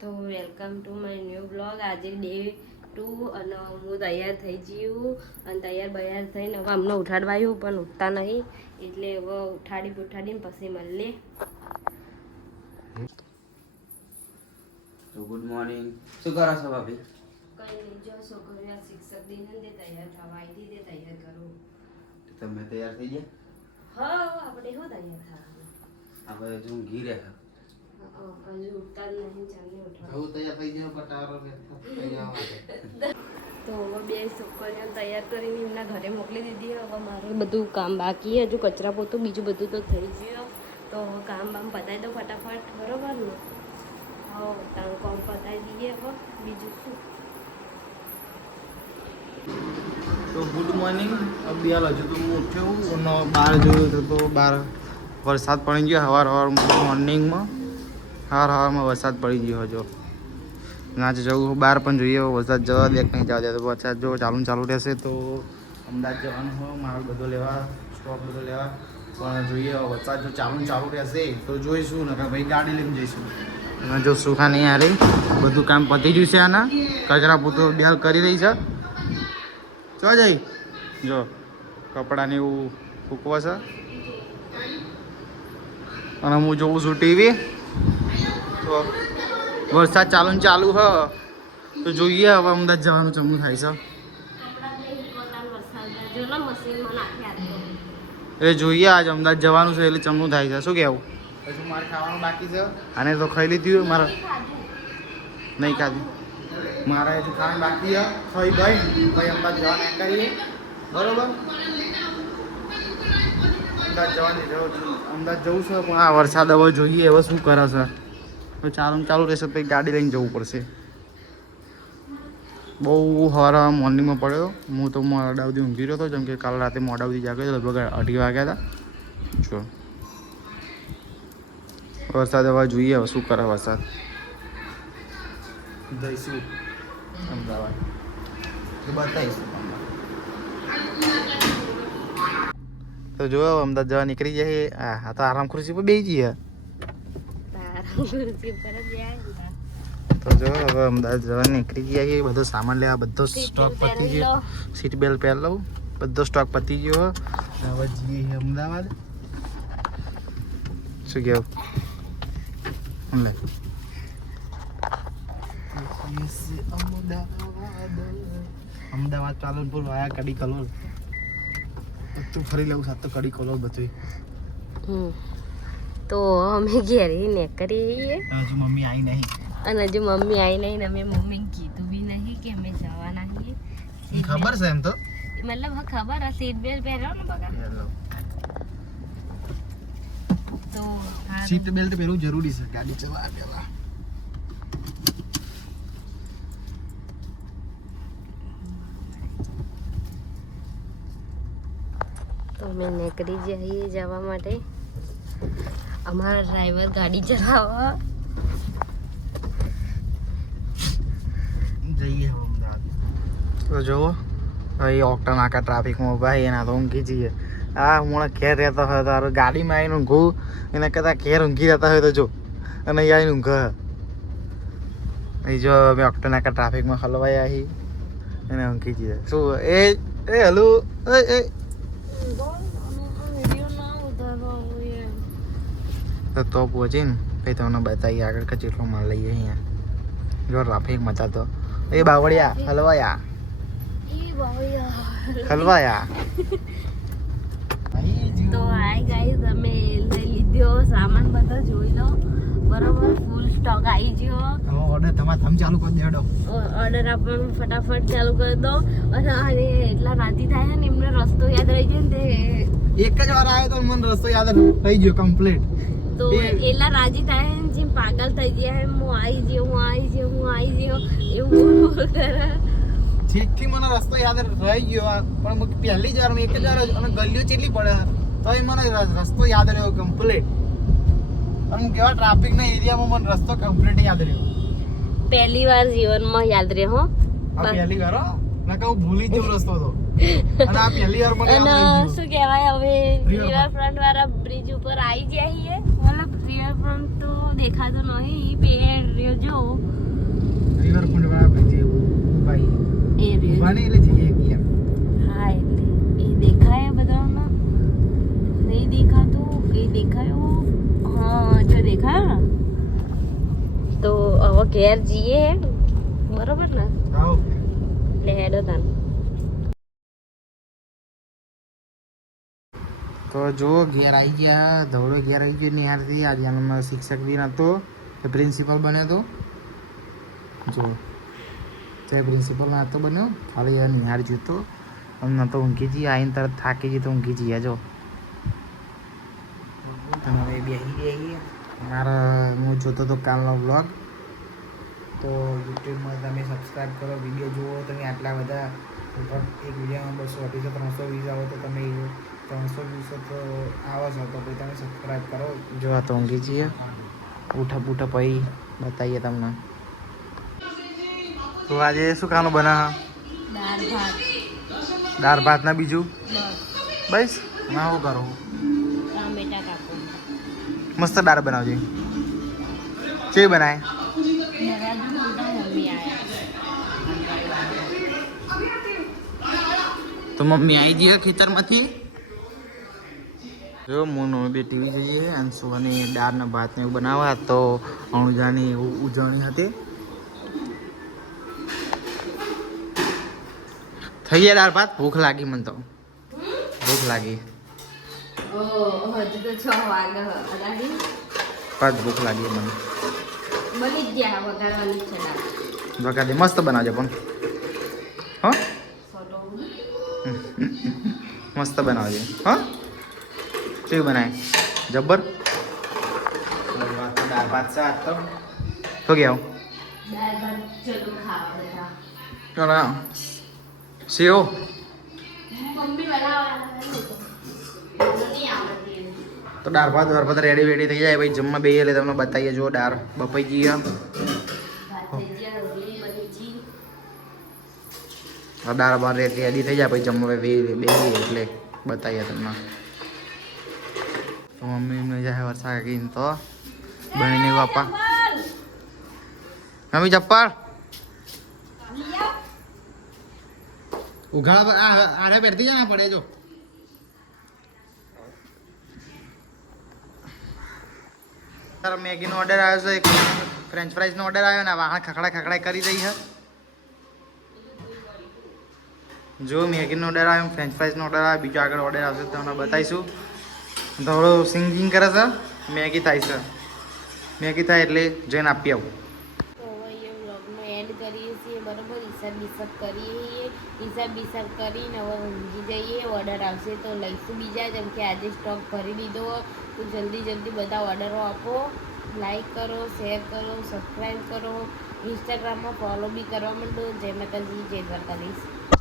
તો welcome to my new blog. આજે day 2 અને હું તૈયાર થઈ ગયું અને તૈયાર થઈને હવે અમને ઉઠાડવા આવ્યું પણ ઉઠતા નહીં એટલે હવે ઉઠાડીને પછી મળીએ. તો ગુડ મોર્નિંગ. શું કરો છો ભાભી? કઈ નહીં, જો છોકરીઓ શિક્ષક દિન તે તૈયાર થવા આવી હતી, તે તૈયાર કરું. તમે તૈયાર થઈ ગયા? હા, આપણે શું તૈયાર થવાનું? આપણે હજુ ઊંઘી રહ્યા. હજુ ઉઠતા જ નહીં, ચાલને ઉઠાડો. હું તૈયાર થઈ ગયો પટારો તો હવે બે છોકરીઓ તૈયાર કરીને એમના ઘરે મોકલી દીધી. હવે મારું બધું કામ બાકી, હજુ કચરા પોતું બીજું બધું તો થઈ ગયું. તો હવે કામ બામ પતાવી દો ફટાફટ, બરોબર ને? હા, તારું કામ પતાવી દઈએ. હવે બીજું શું? તો ગુડ મોર્નિંગ. અભી હાલ હજુ તો હું ઉઠ્યો અને બહાર જોયું તો બહાર વરસાદ પડી ગયો. મોર્નિંગમાં સવારમાં વરસાદ પડી ગયો. હજુ ના જવું બહાર પણ જોઈએ વરસાદ જવા દે નહીં જવા દે. તો વરસાદ જો ચાલુ રહેશે તો અમદાવાદ જવાનું હોય માલ બધો લેવા, સ્ટોક બધો લેવા. પણ જોઈએ વરસાદ જો ચાલુ રહેશે તો જોઈશું ને ભાઈ ગાડી લઈને જઈશું. અને જો સુખા નહીં હારી બધું કામ પતી ગયું છે. આના કચરા પોતું બેલ કરી રહી છે. ચો જઈ જો કપડાને એવું ફૂકવા છે. અને હું જોઉં છું ટીવી. તો વરસાદ ચાલુ હ તો જોઈએ હવે અમદાવાદ જવાનું ચમનું થાય છે. એ જોઈએ આજે અમદાવાદ જવાનું છે એટલે ચમનું થાય છે. શું કહેવું? હજુ મારે ખાવાનું બાકી છે. આને તો ખાઈ લીધું મારે નહીં ખાધું. મારે હજુ ખાવાનું બાકી છે. ખાઈ ભાઈ અમદાવાદ જવા નહીં કરીએ બરોબર. અમદાવાદ જવું છે પણ આ વરસાદ હવે જોઈએ હવે શું કરે છે. તો ચાલુ રહેશે તો ગાડી લઈને જવું પડશે. બહુ સવારે મોર્નિંગમાં પડ્યો. હું તો મોડા સુધી ઊંઘી રહ્યો હતો જેમ કે કાલ રાતે મોડા સુધી જાગ્યો લગભગ 2:30 વાગ્યા હતા. જો વરસાદ હવે જોઈએ હવે શું કરે વરસાદ. જઈશું અમદાવાદ તો બતાવીશું. તો જોયો અમદાવાદ જવા નીકળી જાય. હા તો આરામ ખુરશી પર બેસી જઈએ. તો જો હવે અમદાવાદ જવા નીકળી ગયા. બધો સામાન લેવા બધો સ્ટોક પતી ગયો. સીટ બેલ્ટ પહેર લઉં. બધો સ્ટોક પતી ગયો. હવે જઈએ અમદાવાદ. શું કેવું? અમદાવાદ પાલનપુર વાયા કડી કલોલ. તું ફરી લઉં સાત તો કડી કલોલ બધું. તો અમે ઘેર નીકળીએ. હજુ મમ્મી આવી નહીં. અને હજુ મમ્મી આવી નહીં. અમે મમ્મીને કીધું બી નહીં કે અમે જવાના છીએ. ખબર છે એમ તો મતલબ હા ખબર આ સીટ બેલ્ટ પહેરો ને બગા. તો સીટ બેલ્ટ પહેરવું જરૂરી છે ગાડી ચલાવવા પહેલા. તો અમે નીકળી જઈએ જવા માટે. અમારા ડ્રાઈવર ગાડી ચલાવવા જઈએ અમદાવાદ. તો જુઓ અહીં ઓક્ટા નાકા ટ્રાફિકમાં ભાઈ એના તો ઊંઘી જઈએ. હા હું ઘેર રહેતો હોય તો ગાડીમાં આવીને ઊંઘું એના કરતાં ઘેર ઊંઘી રહેતા હોય તો જો અને અહીં આવીને ઊંઘ. અહીં જો અમે ઓક્ટા નાકા ટ્રાફિકમાં હલવાઈ આવી એને ઊંઘી જઈએ. શું એ હલો એ તો પહોંચીને ભાઈ તમને બતાવીએ આગળ કે જેટલો માલ લઈએ. અહીંયા જો ટ્રાફિક મચા તો એ બાવળિયા હલવાયા તો હાય ગાઈસ અમે લઈ લીધો સામાન બધો જોઈ લો બરોબર. ફૂલ સ્ટોક આવી ગયો. ઓર્ડર તમારે થમ ચાલુ કરી દેડો. ઓર્ડર આપવાનું ફટાફટ ચાલુ કરી દો. અને આને એટલા રાતી થાય ને એમને રસ્તો યાદ રહી જાય ને તે એક જ વાર આવ્યો તો મને રસ્તો યાદ થઈ ગયો કમ્પ્લીટ. તો એટલા રાજી થાય ને જેમ પાગલ થઈ ગયા એમ હું આવી ગયો એવું કરે. ઠીકથી મને રસ્તો યાદ રહી ગયો પણ પહેલી જ વાર એક જ વાર અને ગલીઓ કેટલી પડે તો મને રસ્તો યાદ રહ્યો કમ્પ્લીટ. અને કેવા ટ્રાફિકના એરિયામાં મને રસ્તો કમ્પ્લીટ યાદ રહ્યો. પહેલી વાર જીવનમાં યાદ રહે હો. આ પહેલી વાર ના કહું ભૂલી જ રસ્તો હતો. અને આ પહેલી વાર મને અને શું કહેવાય હવે રિવરફ્રન્ટ વાળા બ્રિજ ઉપર આવી જઈએ. મતલબ રિવરફ્રન્ટ તો દેખાતો નહીં પેડ રહ્યો જો રિવરફ્રન્ટ વાળા આપણે જે ભાઈ એ રહ્યો વાણી એટલે જઈએ ગયા હા એટલે એ દેખાય બધામાં નહીં દેખાતું એ દેખાયો હા જો દેખાયો ને તો હવે ઘેર જઈએ બરોબર ને આવો એટલે હેડો તાન તો જો ઘેર આવી ગયા ધવડો ઘેર આવી ગયો નિહારથી આજે આનામાં શિક્ષક બી નહોતો એ પ્રિન્સિપલ બન્યો હતો જો તો એ પ્રિન્સિપલ નહોતો બન્યો ખાલી એ નિહાર જોતો ન તો ઊંઘી જઈએ આવીને તરત થાકી જઈએ તો ઊંઘી જઈએ જો તમે હવે બેસી જઈએ મારા હું જોતો હતો કાલનો વ્લોગ તો યુટ્યુબમાં તમે સબસ્ક્રાઈબ કરો વિડીયો જુઓ તમે આટલા બધા એક વિડીયોમાં 200 300 વ્યૂઝ આવો તો તમે 300 વ્યૂઝ તો આવો છો તો પછી તમે સબસ્ક્રાઈબ કરો જો આ તો ઊંઘી જઈએ ઉઠા પૂઠા પછી બતાવીએ તમને તો આજે શું ખાવાનું બના દાળ ભાત દાળ ભાત ના બીજું બસ બસ ના હું કરું ટામેટા કાપો મસ્ત દાળ બનાવજે કેવી બનાય મમ્મી આવ્યા તો મમ્મી આવી જઈએ ખેતરમાંથી જો હું બે ટીવી જોઈએ અને સુવાની દાળના ભાત ને એવું બનાવવા તો અણુજાની ઉજવણી હતી થઈ ગયા દાળ ભાત ભૂખ લાગી મને તો ભૂખ લાગી હજુ તો 6 વાગે અડાડી પાછ ભૂખ લાગી મને બની જ ગયા વઘારવાની છે દાળ વગાડે મસ્ત બનાવજો પણ હા સોટો મસ્ત બનાવજો હા કેવી બનાય જબ્બર દાળ ભાત શાક તો ગયા દાળ ભાત ચલો ખાવા બધા ચલો સેવ મમ્મી બનાવવાના નહીં આવડતી તો દાળ ભાત રેડી વેડી થઈ જાય ભાઈ જમવા બેહીએ એટલે તમને બતાવીએ જો દાળ બપાઈ જઈએ દાળ ભાત રેડી થઈ જાય પછી જમવા બેહીએ એટલે બતાવીએ તમને તો મમ્મી એમને જાય વરસાદ કાકીને તો બનીને બાપા મમ્મી ચપ્પલ ઉઘાડા આડે પહેરતી જાય ને પડે જો મેગીનો ઓર્ડર આવ્યો છે એક ફ્રેન્ચ ફ્રાઈઝનો ઓર્ડર આવ્યો ને વાહણ ખખડાઈ કરી રહી છે જો મેગીનો ઓર્ડર આવ્યો ફ્રેન્ચ ફ્રાઈઝનો ઓર્ડર આવ્યો બીજો આગળ ઓર્ડર આવશે તમને બતાવીશું થોડો સિંગિંગ કરે છે મેગી થાય છે મેગી થાય એટલે જઈને આપી આવું તો હવે વ્લોગનો એન્ડ કરીએ છીએ બરાબર હિસાબ બિસાબ કરીએ હિસાબ બિસાબ કરીને હવે ઊંઘી જઈએ ઓર્ડર આવશે તો લઈશું બીજા જેમ કે આજે સ્ટોક ભરી દીધો તો જલ્દી બધા ઓર્ડરો આપો લાઈક કરો શેર કરો સબસ્ક્રાઈબ કરો ઇન્સ્ટાગ્રામમાં ફોલો બી કરવા માંડો જય માતાજી જય દ્વારકાધીશ